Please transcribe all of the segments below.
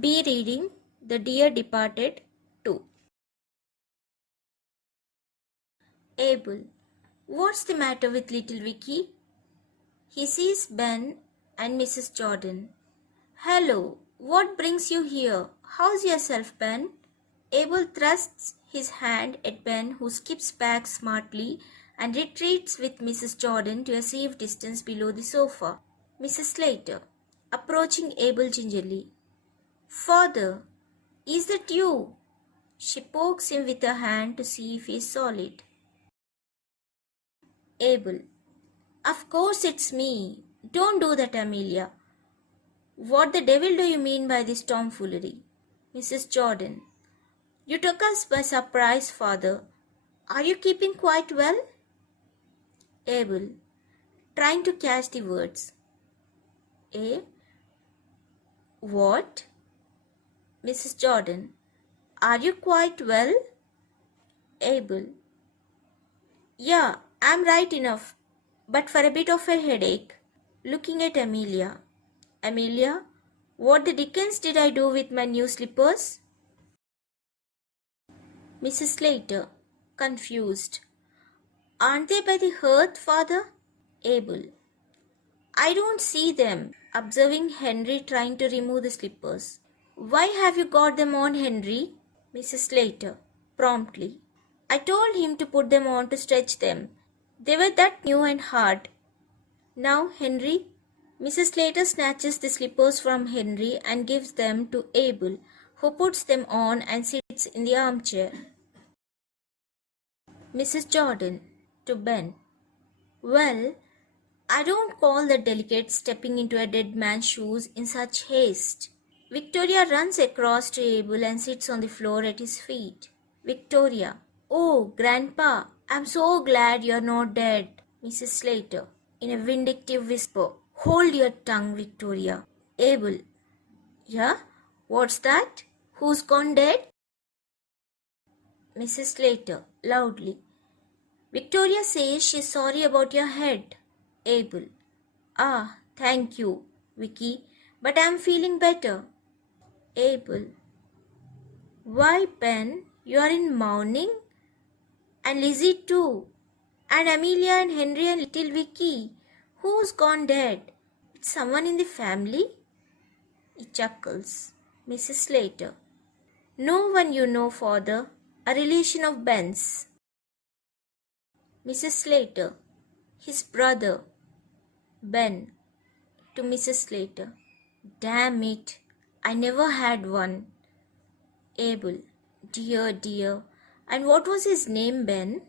Be reading the Dear Departed 2. Abel. What's the matter with little Vicky? He sees Ben and Mrs. Jordan. Hello, what brings you here? How's yourself, Ben? Abel thrusts his hand at Ben, who skips back smartly and retreats with Mrs. Jordan to a safe distance below the sofa. Mrs. Slater, approaching Abel gingerly. Father, is that you? She pokes him with her hand to see if he is solid. Abel. Of course it's me. Don't do that, Amelia. What the devil do you mean by this tomfoolery? Mrs. Jordan. You took us by surprise, father. Are you keeping quite well? Abel. Trying to catch the words. What? Mrs. Jordan. Are you quite well? Abel. Yeah, I'm right enough, but for a bit of a headache. Looking at Amelia. Amelia, what the dickens did I do with my new slippers? Mrs. Slater, confused. Aren't they by the hearth, father? Abel. I don't see them, observing Henry trying to remove the slippers. Why have you got them on, Henry? Mrs. Slater, promptly. I told him to put them on to stretch them. They were that new and hard. Now, Henry. Mrs. Slater snatches the slippers from Henry and gives them to Abel, who puts them on and sits in the armchair. Mrs. Jordan, to Ben. Well, I don't call that delicate stepping into a dead man's shoes in such haste. Victoria runs across to Abel and sits on the floor at his feet. Victoria. Oh, Grandpa, I'm so glad you're not dead. Mrs. Slater, in a vindictive whisper. Hold your tongue, Victoria. Abel. Yeah? What's that? Who's gone dead? Mrs. Slater, loudly. Victoria says she's sorry about your head. Abel. Ah, thank you, Vicky, but I'm feeling better. Abel. Why, Ben, you're in mourning? And Lizzie too. And Amelia and Henry and little Vicky. Who's gone dead? It's someone in the family? He chuckles. Mrs. Slater. No one you know, father. A relation of Ben's. Mrs. Slater. His brother. Ben. To Mrs. Slater. Damn it. I never had one. Abel. Dear, dear. And what was his name, Ben?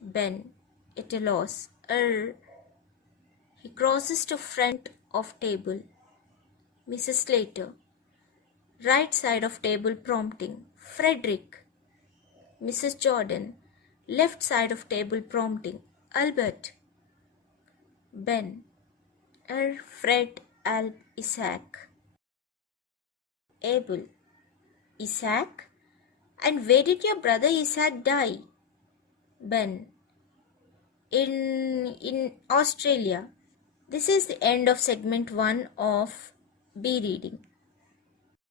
Ben. At a loss. He crosses to front of table. Mrs. Slater. Right side of table prompting. Frederick. Mrs. Jordan. Left side of table prompting. Albert. Ben. Fred, Alb, Isaac. Abel. Isaac? And where did your brother Isaac die? Ben. In Australia. This is the end of segment 1 of Be Reading.